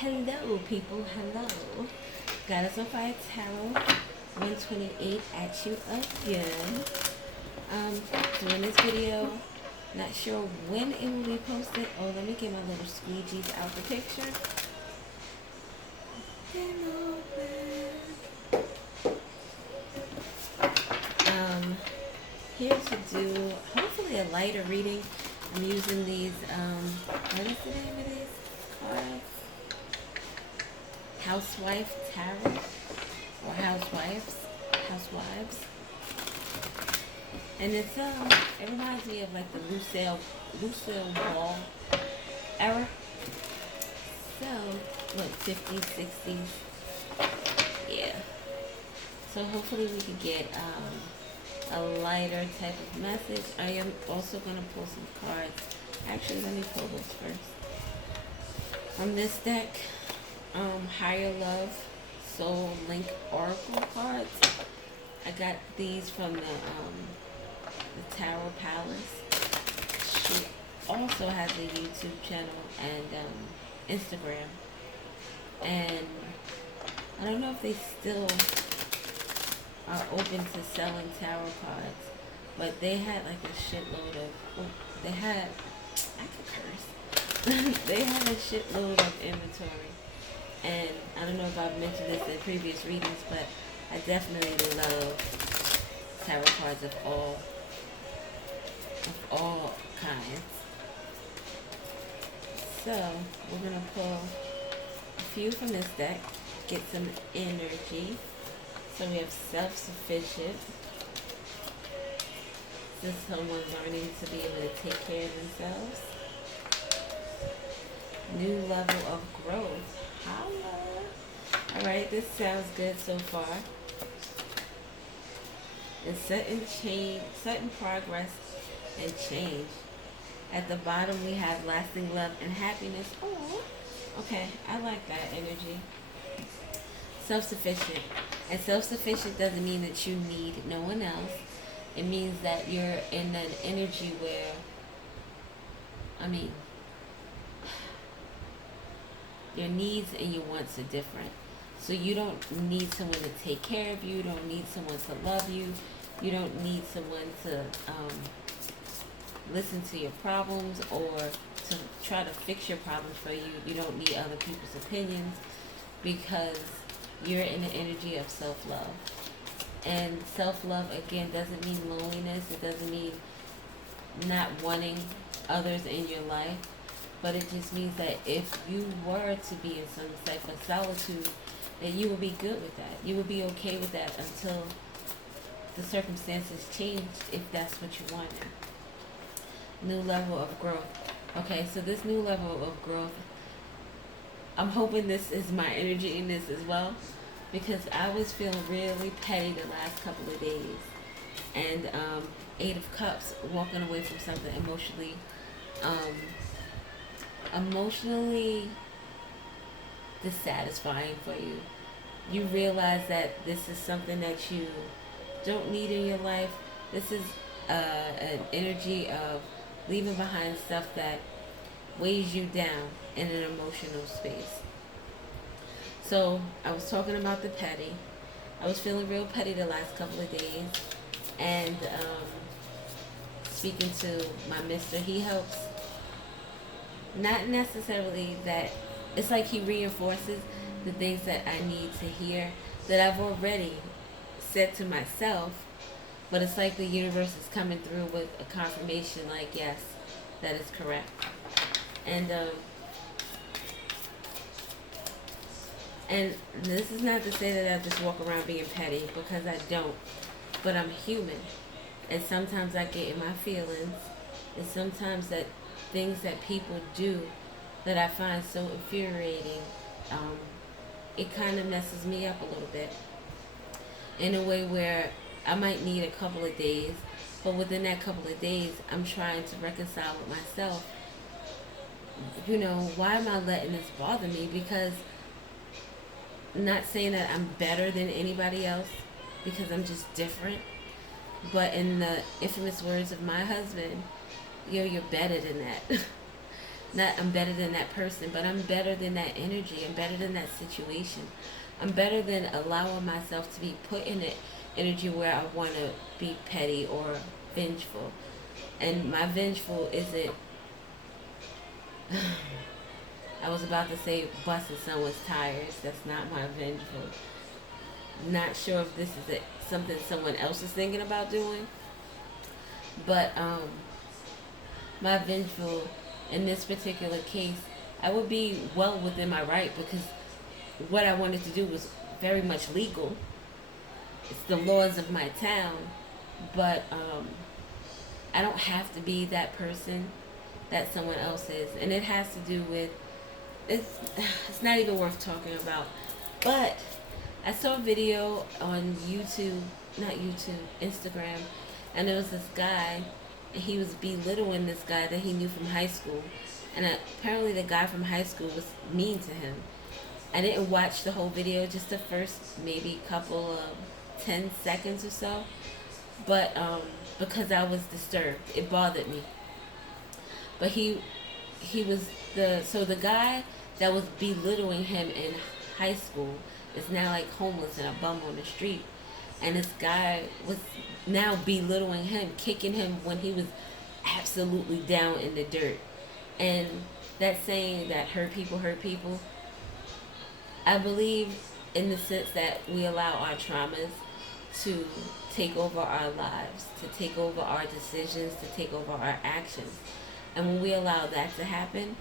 Hello, people. Hello. Goddess on Fire Tarot 128 at you again. Doing this video. Not sure when it will be posted. Oh, let me get my little squeegees out the picture. Here to do hopefully a lighter reading. I'm using these, what is the name of these cards? Housewife Tarot or Housewives. And it's it reminds me of like the Lucille Ball era. So what, 50s, 60s? Yeah. So hopefully we could get a lighter type of message. I am also gonna pull some cards. Actually, let me pull this first. From this deck, Higher Love Soul Link Oracle cards. I got these from the Tarot Palace. She also has a YouTube channel and Instagram. And I don't know if they still are open to selling tarot cards, but they had like a shitload of, I could curse. They had a shitload of inventory. And I don't know if I've mentioned this in previous readings, but I definitely love tarot cards of all kinds. So we're gonna pull a few from this deck, get some energy. So we have self-sufficient. This is someone learning to be able to take care of themselves. New level of growth. Holla. Alright, this sounds good so far. And sudden progress and change. At the bottom we have lasting love and happiness. Oh, okay, I like that energy. Self-sufficient. And self-sufficient doesn't mean that you need no one else. It means that you're in an energy where, your needs and your wants are different. So you don't need someone to take care of you. You don't need someone to love you. You don't need someone to listen to your problems or to try to fix your problems for you. You don't need other people's opinions because you're in the energy of self-love. And self-love, again, doesn't mean loneliness. It doesn't mean not wanting others in your life. But it just means that if you were to be in some type of solitude, that you would be good with that. You would be okay with that until the circumstances change, if that's what you wanted. New level of growth. Okay, so this new level of growth, I'm hoping this is my energy in this as well, because I was feeling really petty the last couple of days. And Eight of Cups, walking away from something emotionally dissatisfying for you. You realize that this is something that you don't need in your life. This is an energy of leaving behind stuff that weighs you down in an emotional space. So I was talking about the petty. I was feeling real petty the last couple of days. And speaking to my mister, he helps. Not necessarily that, it's like he reinforces the things that I need to hear that I've already said to myself, but it's like the universe is coming through with a confirmation like, yes, that is correct. And this is not to say that I just walk around being petty, because I don't, but I'm human. And sometimes I get in my feelings, and sometimes that things that people do that I find so infuriating, it kind of messes me up a little bit in a way where I might need a couple of days, but within that couple of days I'm trying to reconcile with myself. Why am I letting this bother me? Because I'm not saying that I'm better than anybody else, because I'm just different, but in the infamous words of my husband, you're better than that. Not I'm better than that person, but I'm better than that energy. I'm better than that situation. I'm better than allowing myself to be put in an energy where I want to be petty or vengeful. And my vengeful isn't, I was about to say busting someone's tires. That's not my vengeful. Not sure if this is something someone else is thinking about doing. But my vengeful in this particular case, I would be well within my right because what I wanted to do was very much legal. It's the laws of my town, but I don't have to be that person that someone else is, and it has to do with it's not even worth talking about. But I saw a video on YouTube, not YouTube, Instagram, and there was this guy, and he was belittling this guy that he knew from high school, and apparently the guy from high school was mean to him. I didn't watch the whole video, just the first maybe couple of 10 seconds or so, but because I was disturbed, it bothered me. But he was the guy that was belittling him in high school is now like homeless and a bum on the street, and this guy was now belittling him, kicking him when he was absolutely down in the dirt. And that saying that hurt people, I believe in the sense that we allow our traumas to take over our lives, to take over our decisions, to take over our actions. And when we allow that to happen,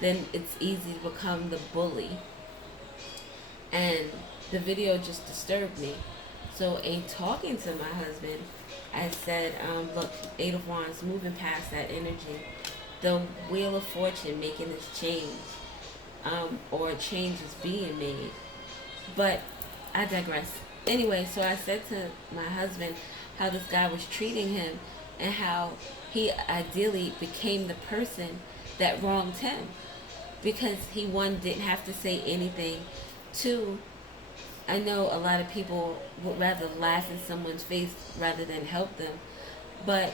then it's easy to become the bully. And the video just disturbed me. So in talking to my husband, I said, look, Eight of Wands, moving past that energy, the Wheel of Fortune making this change, or a change is being made. But I digress. Anyway, so I said to my husband how this guy was treating him and how he ideally became the person that wronged him because he, one, didn't have to say anything. Two, I know a lot of people would rather laugh in someone's face rather than help them, but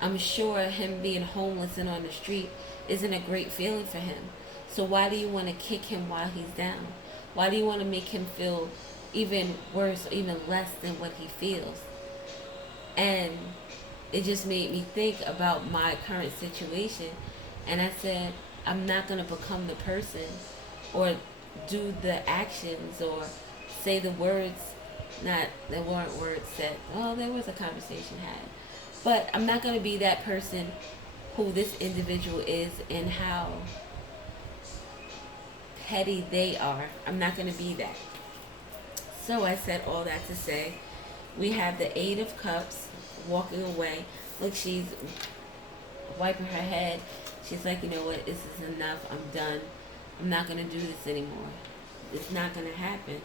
I'm sure him being homeless and on the street isn't a great feeling for him. So why do you want to kick him while he's down? Why do you want to make him feel even worse, or even less than what he feels? And it just made me think about my current situation. And I said, I'm not going to become the person or do the actions or say the words, not, there weren't words said. Well, there was a conversation had. But I'm not going to be that person who this individual is and how petty they are. I'm not going to be that. So I said all that to say, we have the Eight of Cups walking away. Look, she's wiping her head. She's like, you know what, this is enough. I'm done. I'm not going to do this anymore. It's not going to happen.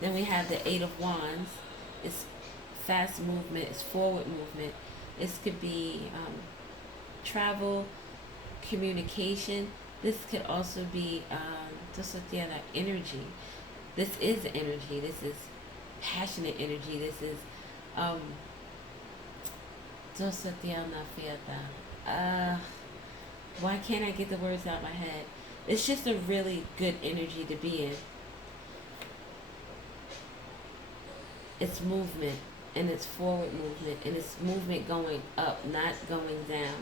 Then we have the Eight of Wands. It's fast movement. It's forward movement. This could be travel, communication. This could also be just like the other energy. This is energy. This is passionate energy. This is why can't I get the words out of my head? It's just a really good energy to be in. It's movement, and it's forward movement, and it's movement going up, not going down.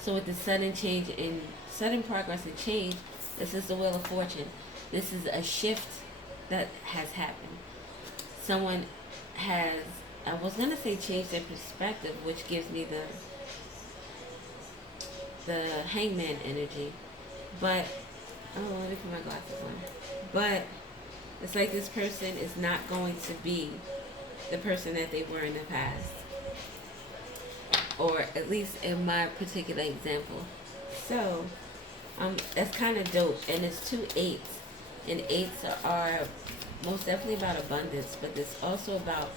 So with the sudden change in sudden progress and change, this is the Wheel of Fortune. This is a shift that has happened. Someone has, I was going to say change their perspective, which gives me the Hangman energy. But, oh, let me put my glasses on. But it's like this person is not going to be the person that they were in the past. Or at least in my particular example. So, that's kind of dope. And it's two eights. And eights are most definitely about abundance, but it's also about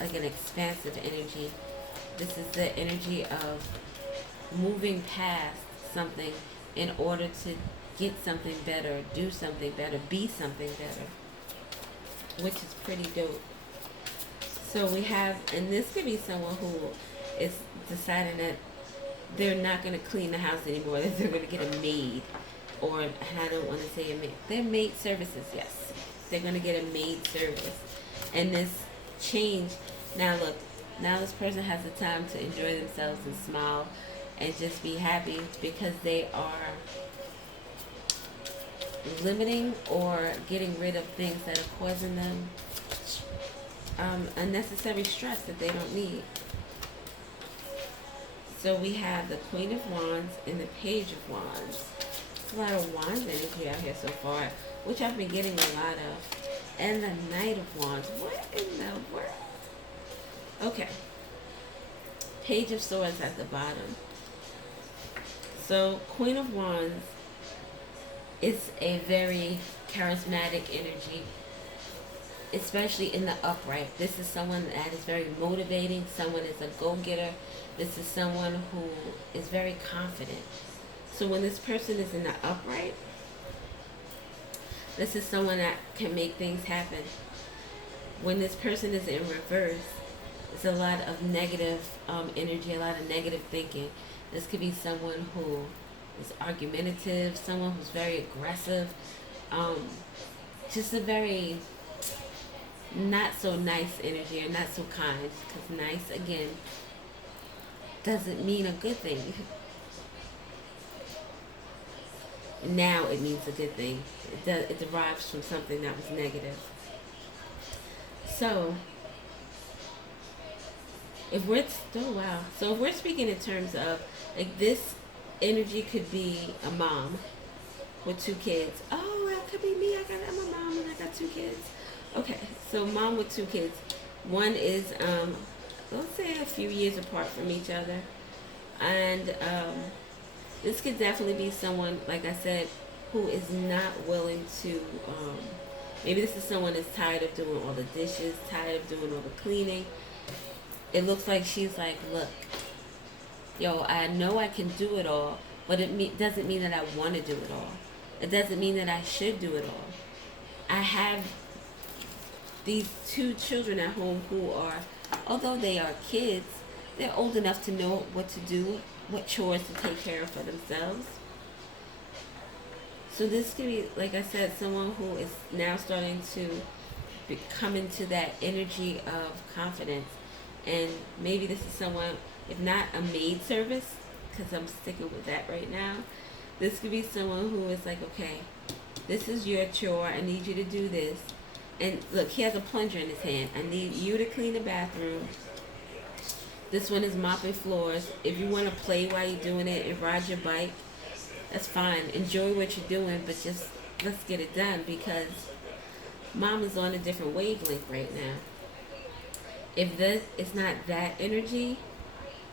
like an expansive energy. This is the energy of moving past something in order to get something better, do something better, be something better, which is pretty dope. So we have, and this could be someone who is deciding that they're not going to clean the house anymore. They're going to get a maid, or I don't want to say a maid. They're maid services, yes. They're going to get a maid service. And this change, now look, now this person has the time to enjoy themselves and smile and just be happy because they are limiting or getting rid of things that are causing them unnecessary stress that they don't need. So we have the Queen of Wands and the Page of Wands. There's a lot of Wands energy out here so far, which I've been getting a lot of. And the Knight of Wands. What in the world? Okay. Page of Swords at the bottom. So Queen of Wands is a very charismatic energy, especially in the upright. This is someone that is very motivating. Someone is a go-getter. This is someone who is very confident. So when this person is in the upright, this is someone that can make things happen. When this person is in reverse, it's a lot of negative energy, a lot of negative thinking. This could be someone who is argumentative, someone who's very aggressive, just a very not so nice energy, or not so kind, because nice, again, doesn't mean a good thing. Now it means a good thing. It derives from something that was negative. So if we're so if we're speaking in terms of, like, this energy could be a mom with 2 kids. Oh, that could be me. I'm a mom and I got 2 kids. Okay, so mom with 2 kids. One is let's say a few years apart from each other, and this could definitely be someone, like I said, who is not willing to, maybe this is someone that's tired of doing all the dishes, tired of doing all the cleaning. It looks like she's like, look, yo, I know I can do it all, but it doesn't mean that I want to do it all. It doesn't mean that I should do it all. I have these 2 children at home who are, although they are kids, they're old enough to know what to do, what chores to take care of for themselves. So this could be, like I said, someone who is now starting to come into that energy of confidence. And maybe this is someone, if not a maid service, because I'm sticking with that right now, this could be someone who is like, okay, this is your chore, I need you to do this. And look, he has a plunger in his hand. I need you to clean the bathroom. This one is mopping floors. If you want to play while you're doing it and ride your bike, that's fine. Enjoy what you're doing, but just let's get it done, because mom is on a different wavelength right now. If this is not that energy,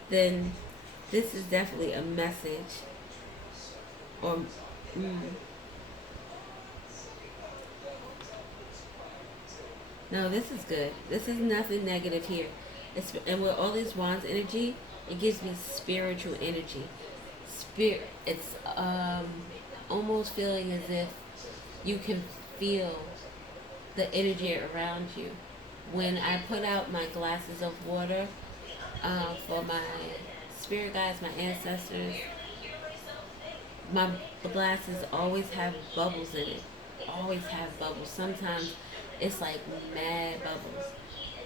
then this is definitely a message. Or no, this is good. This is nothing negative here. And with all this wands energy, it gives me spiritual energy. It's almost feeling as if you can feel the energy around you. When I put out my glasses of water for my spirit guides, my ancestors, my glasses always have bubbles in it. Always have bubbles. Sometimes it's like mad bubbles.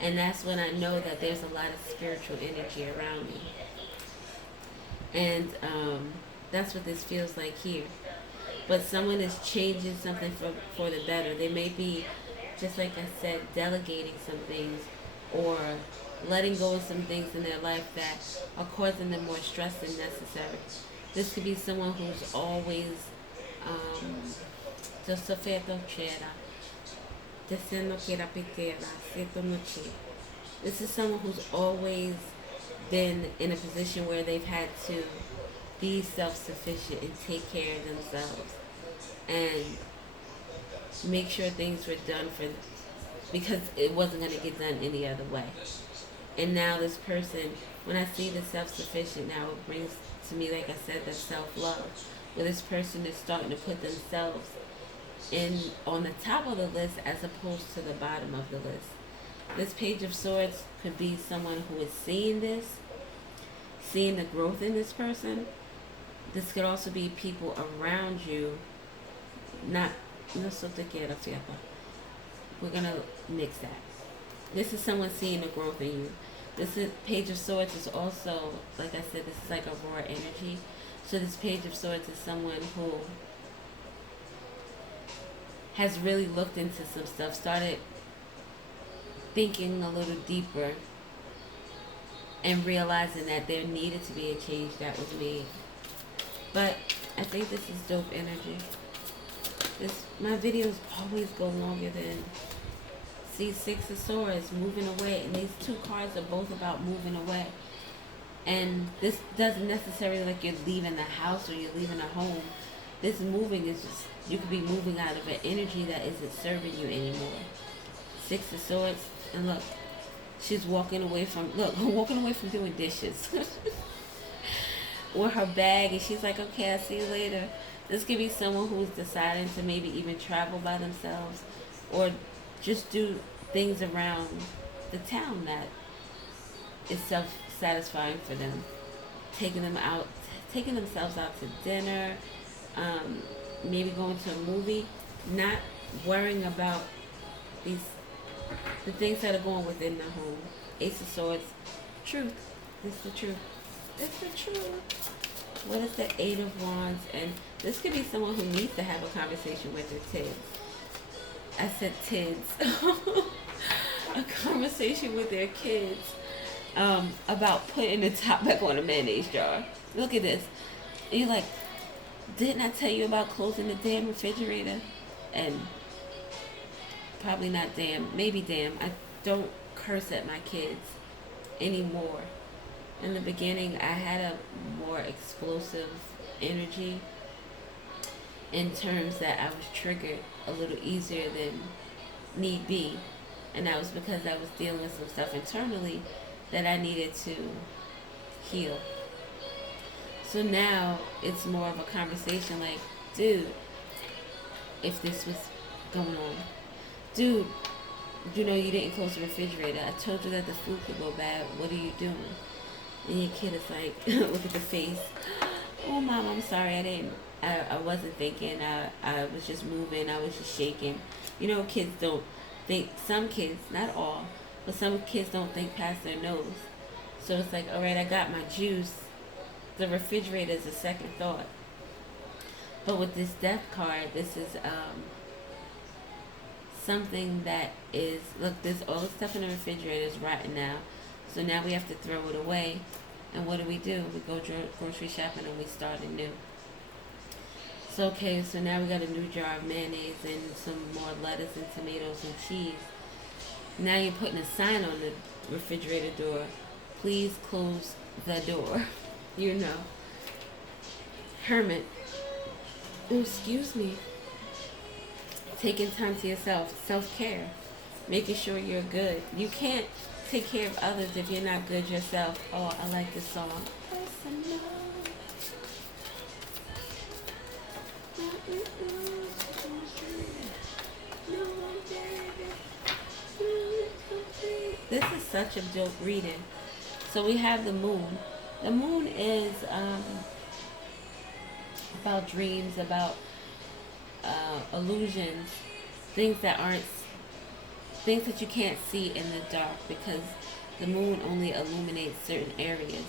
And that's when I know that there's a lot of spiritual energy around me. And that's what this feels like here. But someone is changing something for the better. They may be, just like I said, delegating some things, or letting go of some things in their life that are causing them more stress than necessary. This could be someone who's always just this is someone who's always been in a position where they've had to be self-sufficient and take care of themselves and make sure things were done for them, because it wasn't going to get done any other way. And now this person, when I see the self-sufficient, now it brings to me, like I said, that self-love, where this person is starting to put themselves in on the top of the list as opposed to the bottom of the list. This Page of Swords could be someone who is seeing this seeing the growth in this person. This could also be people around you. Not, no so te quiero, fíjate. We're gonna mix that. This is someone seeing the growth in you. This is Page of Swords is also, like I said, this is like a raw energy. So this Page of Swords is someone who has really looked into some stuff, started thinking a little deeper, and realizing that there needed to be a change that was made. But I think this is dope energy. My videos always go longer than, see, Six of Swords, moving away, and these two cards are both about moving away. And this doesn't necessarily like you're leaving the house or you're leaving a home. This moving is just, you could be moving out of an energy that isn't serving you anymore. Six of Swords, and look, she's walking away from doing dishes with her bag, and she's like, okay, I'll see you later. This could be someone who's deciding to maybe even travel by themselves, or just do things around the town that is self-satisfying for them. Taking themselves out to dinner, maybe going to a movie, not worrying about the things that are going within the home. Ace of Swords, truth. It's the truth. It's the truth. What is the Eight of Wands? And this could be someone who needs to have a conversation with their kids. I said kids. A conversation with their kids about putting the top back on a mayonnaise jar. Look at this. And you're like, didn't I tell you about closing the damn refrigerator? And probably not damn, maybe damn. I don't curse at my kids anymore. In the beginning, I had a more explosive energy in terms that I was triggered a little easier than need be. And that was because I was dealing with some stuff internally that I needed to heal. So now it's more of a conversation like, dude, if this was going on, dude, you know you didn't close the refrigerator. I told you that the food could go bad. What are you doing? And your kid is like, look at the face. Oh, Mom, I'm sorry. I wasn't thinking. I was just moving. I was just shaking. You know, kids don't think, some kids, not all, but some kids don't think past their nose. So it's like, all right, I got my juice. The refrigerator is a second thought. But with this death card, this is something that is, look, this all the stuff in the refrigerator is rotten now. So now we have to throw it away. And what do? We go grocery shopping and we start anew. So, okay, so now we got a new jar of mayonnaise and some more lettuce and tomatoes and cheese. Now you're putting a sign on the refrigerator door. Please close the door. You know. Hermit. Oh, excuse me. Taking time to yourself. Self-care. Making sure you're good. You can't take care of others if you're not good yourself. Oh, I like this song. This is such a dope reading. So we have the moon. The moon is about dreams, about illusions, things that you can't see in the dark, because the moon only illuminates certain areas.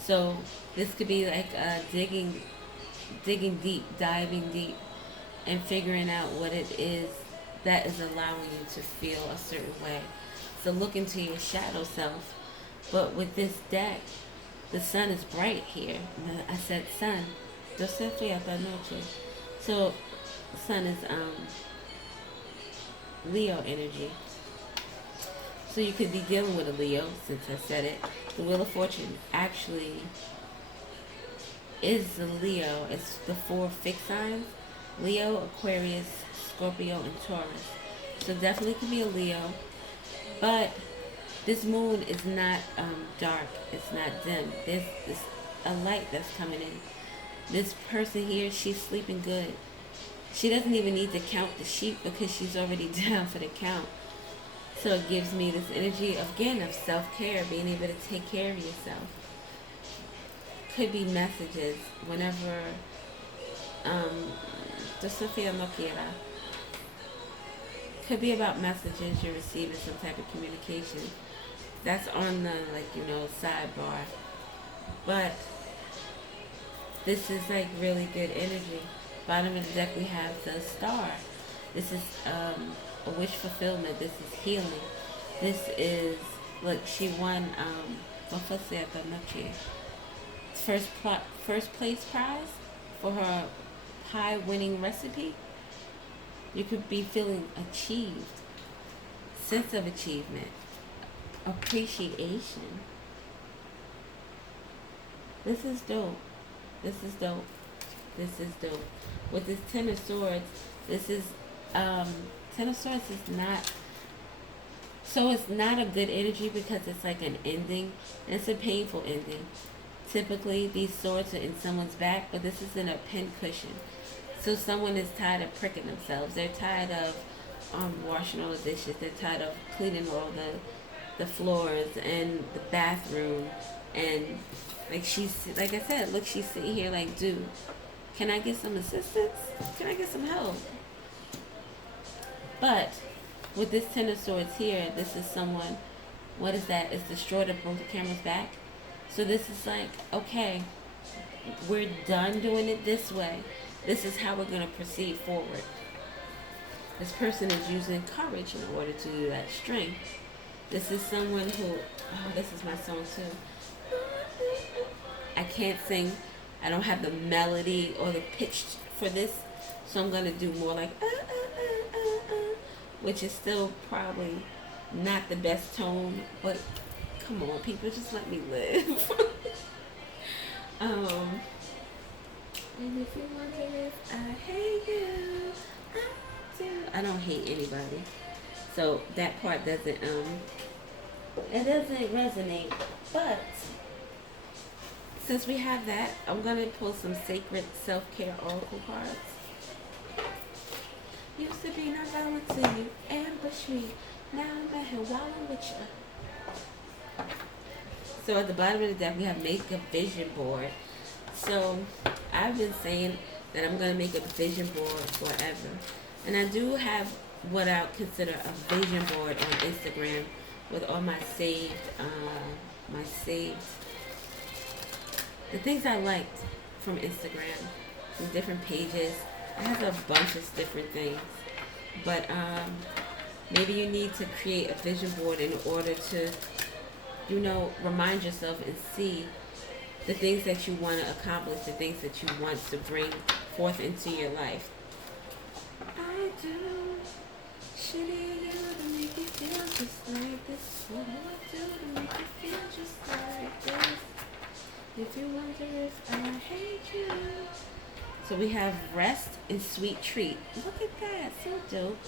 So this could be like digging deep, diving deep, and figuring out what it is that is allowing you to feel a certain way. So look into your shadow self. But with this deck, the sun is bright here. I said sun. Yo sé fui esta noche. So sun is Leo energy. So you could be dealing with a Leo, since I said it. The Wheel of Fortune actually is a Leo. It's the 4 fixed signs: Leo, Aquarius, Scorpio, and Taurus. So definitely could be a Leo. But this moon is not dark. It's not dim. There's a light that's coming in. This person here, she's sleeping good. She doesn't even need to count the sheep because she's already down for the count. So it gives me this energy, again, of self-care, being able to take care of yourself. could be messages whenever the Sophia no quiera could be about messages you're receiving, some type of communication. That's on the sidebar. But this is like really good energy. Bottom of the deck we have the star. This is a wish fulfillment. This is healing. This is look. She won first place prize for her pie winning recipe. You could be feeling achieved, sense of achievement, appreciation. This is dope. This is dope. This is dope. With this Ten of Swords, this is Ten of Swords is not, so it's not a good energy because it's like an ending. And it's a painful ending. Typically, these swords are in someone's back, but this is in a pin cushion. So someone is tired of pricking themselves. They're tired of washing all the dishes. They're tired of cleaning all the floors and the bathroom. And like I said, look, she's sitting here like, dude, can I get some assistance? Can I get some help? But with this Ten of Swords here, this is someone, what is that? It's destroyed or broke the camera's back. So this is like, okay, we're done doing it this way. This is how we're going to proceed forward. This person is using courage in order to do that. Strength. This is someone who, this is my song too. I can't sing. I don't have the melody or the pitch for this. So I'm going to do more like, which is still probably not the best tone. But come on, people, just let me live. And if you wonder if I hate you, I do. I don't hate anybody. So that part doesn't, it doesn't resonate. But since we have that, I'm going to pull some sacred self-care oracle cards. Used to be not violent to you, ambush me. Now I'm at here wilding with you. So at the bottom of the deck, we have make a vision board. So I've been saying that I'm going to make a vision board forever. And I do have what I would consider a vision board on Instagram with all my saved, the things I liked from Instagram, from different pages. I have a bunch of different things. But maybe you need to create a vision board in order to, remind yourself and see the things that you want to accomplish, the things that you want to bring forth into your life. I do. Shitty you to make you feel just like this. What do I do to make you feel just like this? If you wonder if I hate you. So we have rest and sweet treat. Look at that. So dope.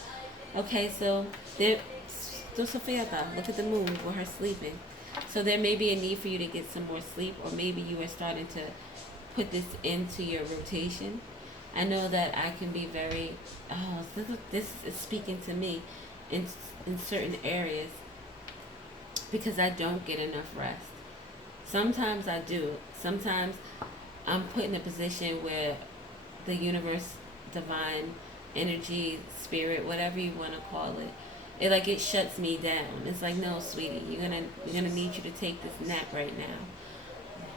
Okay, so there. Sophia, look at the moon with her sleeping. So there may be a need for you to get some more sleep, or maybe you are starting to put this into your rotation. I know that I can be very, this is speaking to me in certain areas because I don't get enough rest. Sometimes I do. Sometimes I'm put in a position where the universe, divine energy, spirit, whatever you want to call it, it shuts me down. It's like, no, sweetie, you're gonna need you to take this nap right now.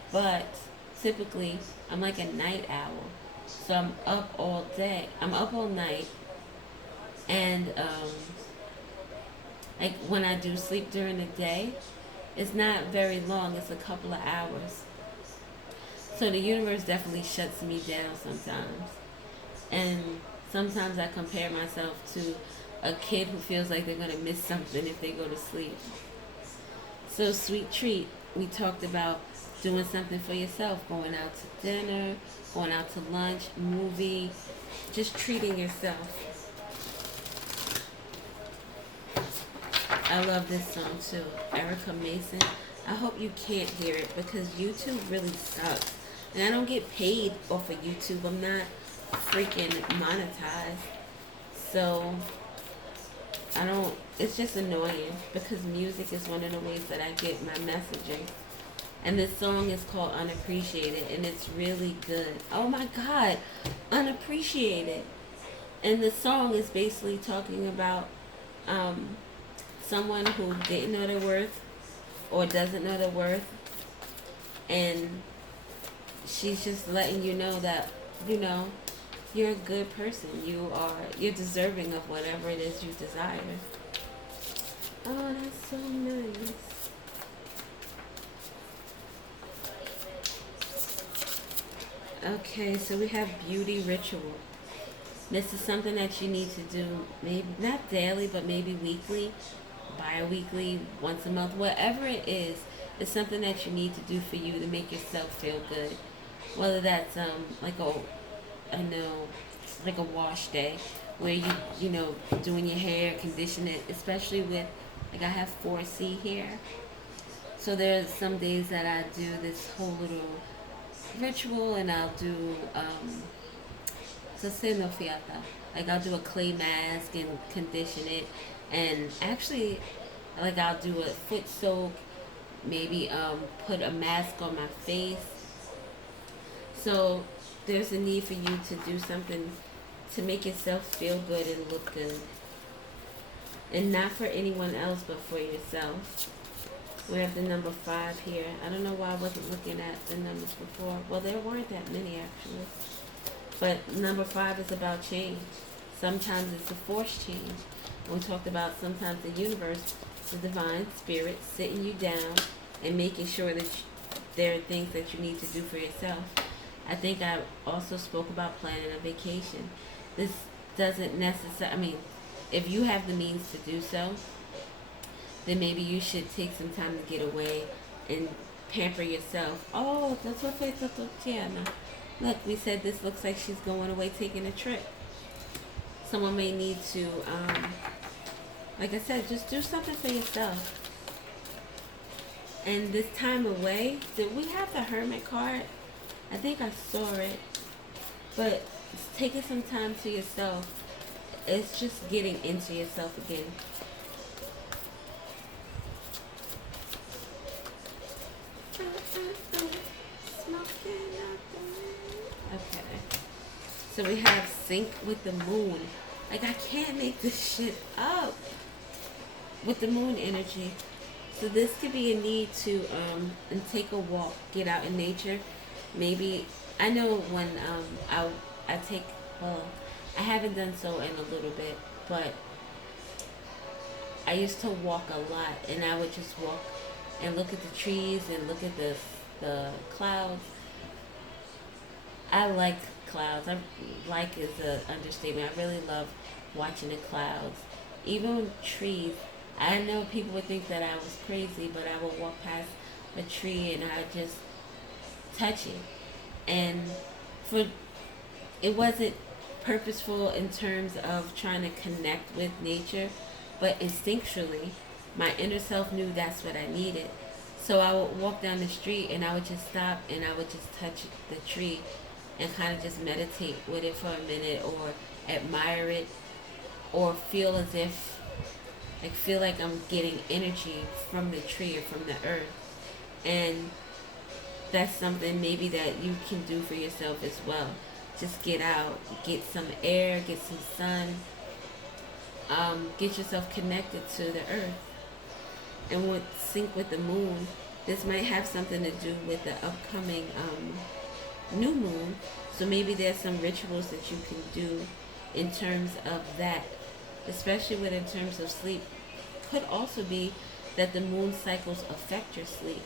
But typically, I'm like a night owl, so I'm up all day. I'm up all night, and like when I do sleep during the day, it's not very long. It's a couple of hours. So the universe definitely shuts me down sometimes, and sometimes I compare myself to a kid who feels like they're going to miss something if they go to sleep. So sweet treat, we talked about doing something for yourself, going out to dinner, going out to lunch, movie, just treating yourself. I love this song too, Erica Mason. I hope you can't hear it because YouTube really sucks. And I don't get paid off of YouTube. I'm not freaking monetized. So it's just annoying because music is one of the ways that I get my messaging. And this song is called Unappreciated, and it's really good. Oh my God, Unappreciated. And the song is basically talking about um, someone who didn't know their worth or doesn't know their worth, and she's just letting you know that, you know, you're a good person. You're deserving of whatever it is you desire. Oh, that's so nice. Okay, so we have beauty ritual. This is something that you need to do, maybe not daily, but maybe weekly, bi-weekly, once a month, whatever it is. It's something that you need to do for you to make yourself feel good. Whether that's like a, I know, like a wash day where you know, doing your hair, condition it, especially with, like, I have 4C hair. So there's some days that I do this whole little ritual, and I'll do seno fiata. Like, I'll do a clay mask and condition it, and actually, like, I'll do a foot soak, maybe put a mask on my face. So there's a need for you to do something to make yourself feel good and look good, and not for anyone else but for yourself. We have the number 5 here. I don't know why I wasn't looking at the numbers before. Well, there weren't that many actually. But number 5 is about change. Sometimes it's a forced change. We talked about sometimes the universe, the divine spirit, sitting you down and making sure that there are things that you need to do for yourself. I think I also spoke about planning a vacation. This doesn't necessarily, I mean, if you have the means to do so, then maybe you should take some time to get away and pamper yourself. Oh, that's what Tiana. Look, we said this looks like she's going away taking a trip. Someone may need to, like I said, just do something for yourself. And this time away, did we have the Hermit card? I think I saw it. But taking some time to yourself, it's just getting into yourself again. Okay. So we have sync with the moon. Like, I can't make this shit up. With the moon energy. So this could be a need to and take a walk, get out in nature. Maybe I know when I take, well, I haven't done so in a little bit, but I used to walk a lot, and I would just walk and look at the trees and look at the clouds. I like clouds. I like is an understatement. I really love watching the clouds. Even trees. I know people would think that I was crazy, but I would walk past a tree and I just touch it. And for it wasn't purposeful in terms of trying to connect with nature, but instinctually, my inner self knew that's what I needed. So I would walk down the street and I would just stop and I would just touch the tree and kind of just meditate with it for a minute, or admire it, or feel as if, like, feel like I'm getting energy from the tree or from the earth. And that's something maybe that you can do for yourself as well. Just get out, get some air, get some sun, get yourself connected to the earth. And with sync with the moon, this might have something to do with the upcoming new moon. So maybe there's some rituals that you can do in terms of that, especially with in terms of sleep. Could also be that the moon cycles affect your sleep,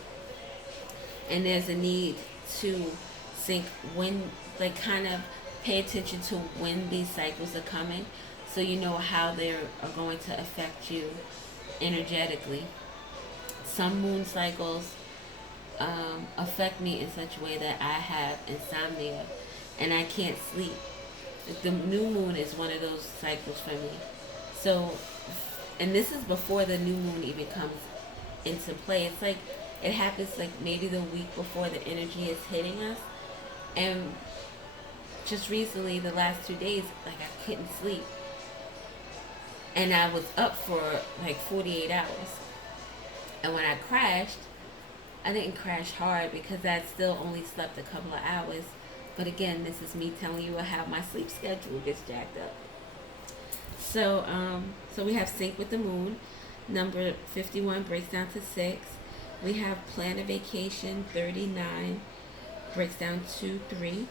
and there's a need to sync when, like, kind of pay attention to when these cycles are coming, so you know how they are going to affect you energetically. Some moon cycles affect me in such a way that I have insomnia and I can't sleep. The new moon is one of those cycles for me. So, and this is before the new moon even comes into play. It's like it happens like maybe the week before the energy is hitting us. And just recently, the last 2 days, like, I couldn't sleep. And I was up for like 48 hours. And when I crashed, I didn't crash hard because I still only slept a couple of hours. But again, this is me telling you how my sleep schedule gets jacked up. So we have Sync with the Moon. Number 51 breaks down to 6. We have Plan a Vacation 39 breaks down to 3.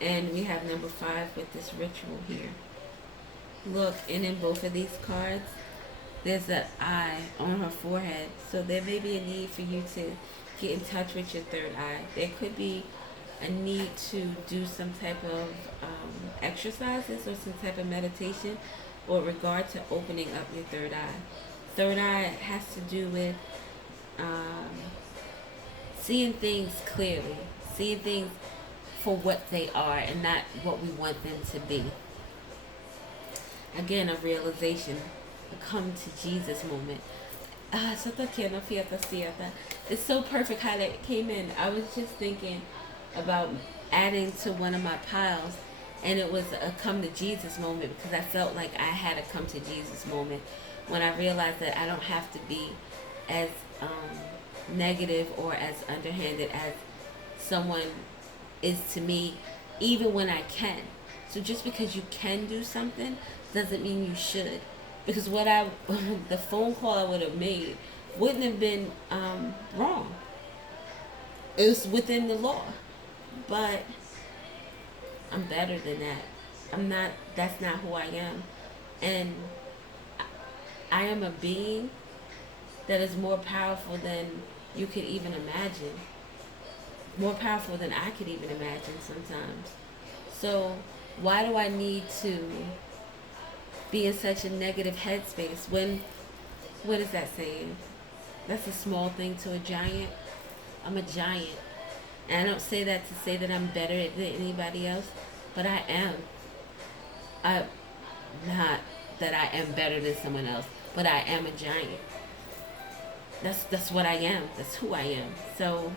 And we have number 5 with this ritual here. Look, and in both of these cards, there's an eye on her forehead. So there may be a need for you to get in touch with your third eye. There could be a need to do some type of exercises or some type of meditation or regard to opening up your third eye. Third eye has to do with seeing things clearly, seeing things for what they are and not what we want them to be. Again, a realization, a come to Jesus moment. It's so perfect how that came in. I was just thinking about adding to one of my piles, and it was a come to Jesus moment because I felt like I had a come to Jesus moment when I realized that I don't have to be as negative or as underhanded as someone is to me, even when I can. So just because you can do something doesn't mean you should. Because the phone call I would have made wouldn't have been wrong. It was within the law. But I'm better than that. That's not who I am. And I am a being that is more powerful than you could even imagine. More powerful than I could even imagine sometimes. So why do I need to be in such a negative headspace when, what is that saying? That's a small thing to a giant. I'm a giant. And I don't say that to say that I'm better than anybody else, but I am. Not that I am better than someone else, but I am a giant. That's what I am. That's who I am. So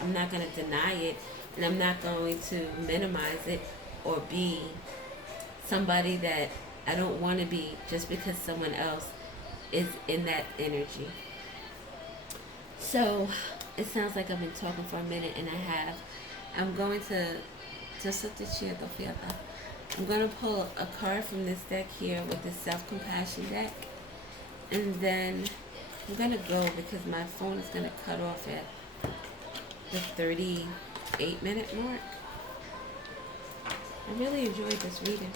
I'm not going to deny it, and I'm not going to minimize it or be somebody that I don't want to be just because someone else is in that energy. So it sounds like I've been talking for a minute, and I have. I'm going to I'm going to pull a card from this deck here with the self-compassion deck, and then I'm going to go because my phone is going to cut off at the 38-minute mark. I really enjoyed this reading.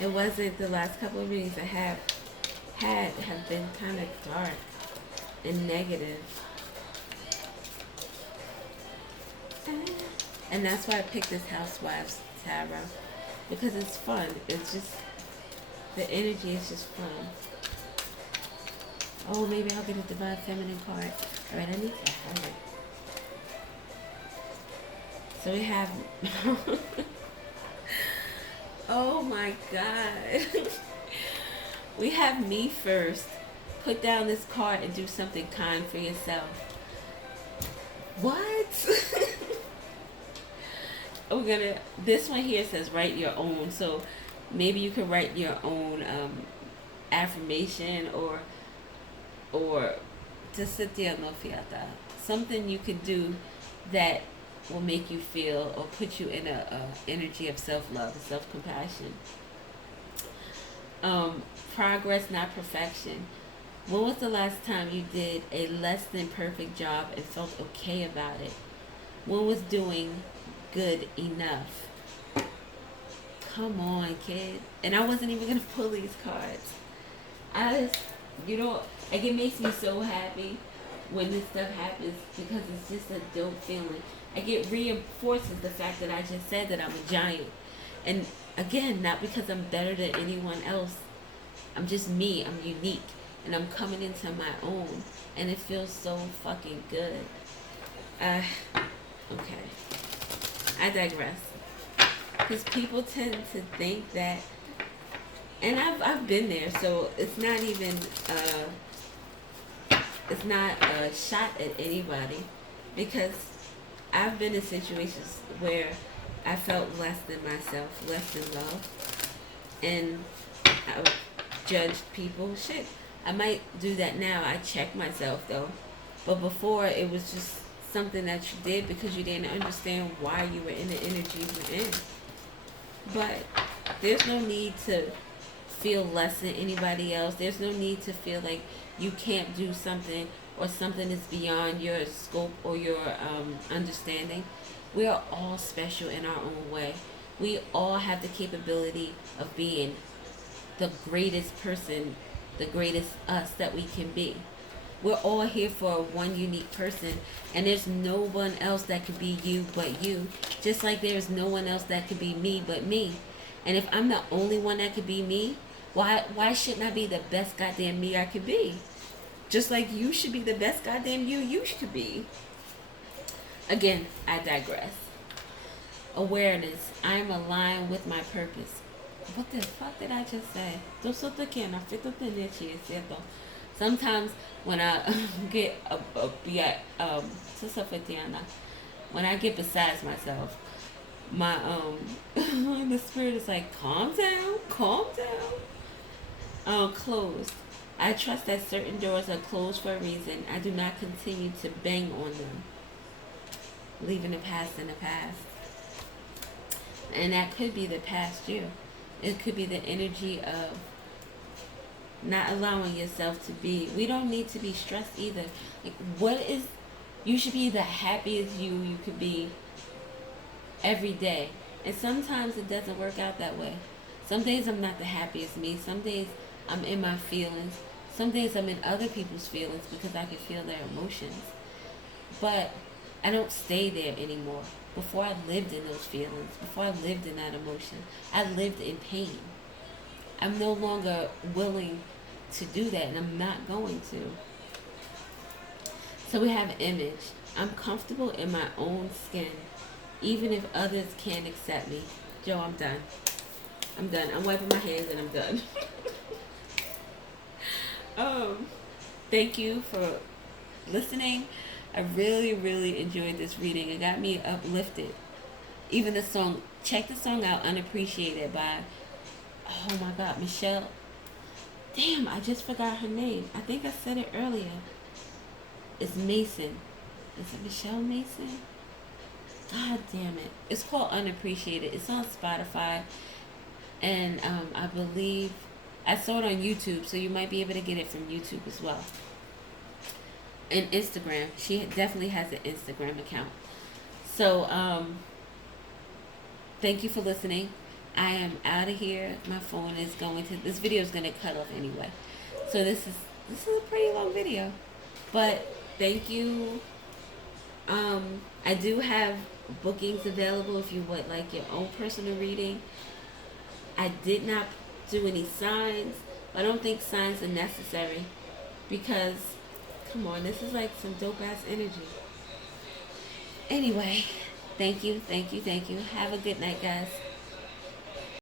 It wasn't, the last couple of readings I have been kind of dark and negative. And that's why I picked this Housewives Tarot, because it's fun. It's just, the energy is just fun. Oh, maybe I'll get a Divine Feminine card. Alright, I need to hurry. So we have... oh my God. We have Me First. Put down this card and do something kind for yourself. What? This one here says write your own. So maybe you can write your own affirmation or something you could do that will make you feel or put you in a energy of self-love and self-compassion. Progress, not perfection. When was the last time you did a less than perfect job and felt okay about it? When was doing good enough? Come on, kid. And I wasn't even gonna pull these cards. Like, it makes me so happy when this stuff happens because it's just a dope feeling. Like, it reinforces the fact that I just said that I'm a giant. And again, not because I'm better than anyone else. I'm just me. I'm unique. And I'm coming into my own. And it feels so fucking good. Okay. I digress. Because people tend to think that, and I've been there, so it's not even it's not a shot at anybody, because I've been in situations where I felt less than myself, less than love, and I judged people. Shit, I might do that now. I check myself though, But before, it was just something that you did because you didn't understand why you were in the energy you were in. But there's no need to feel less than anybody else. There's no need to feel like you can't do something or something is beyond your scope or your understanding. We are all special in our own way. We all have the capability of being the greatest person, the greatest us that we can be. We're all here for one unique person, and there's no one else that could be you but you. Just like there's no one else that could be me but me. And if I'm the only one that could be me, why shouldn't I be the best goddamn me I could be? Just like you should be the best goddamn you should be. Again, I digress. Awareness. I am aligned with my purpose. What the fuck did I just say? Sometimes when I get when I get besides myself, my the spirit is like, calm down, calm down. Closed. I trust that certain doors are closed for a reason. I do not continue to bang on them, leaving the past in the past. And that could be the past you. It could be the energy of not allowing yourself to be. We don't need to be stressed either. Like, what is, you should be the happiest you could be every day. And sometimes it doesn't work out that way. Some days I'm not the happiest me. Some days I'm in my feelings. Some days I'm in other people's feelings because I can feel their emotions. But I don't stay there anymore. Before I lived in those feelings, before I lived in that emotion, I lived in pain. I'm no longer willing to do that, and I'm not going to. So we have an image. I'm comfortable in my own skin, even if others can't accept me. Joe, I'm done. I'm done. I'm wiping my hands and I'm done. Thank you for listening. I really, really enjoyed this reading. It got me uplifted. Even the song, check the song out, Unappreciated by, oh my God, Michelle. Damn, I just forgot her name. I think I said it earlier. It's Mason. Is it Michelle Mason? God damn it. It's called Unappreciated. It's on Spotify. And I believe I saw it on YouTube, so you might be able to get it from YouTube as well. And Instagram. She definitely has an Instagram account. So, thank you for listening. I am out of here. My phone is going to, this video is going to cut off anyway. So this is a pretty long video. But thank you. I do have bookings available if you would like your own personal reading. I did not do any signs. I don't think signs are necessary because, come on, this is like some dope ass energy. Anyway, thank you. Have a good night, guys.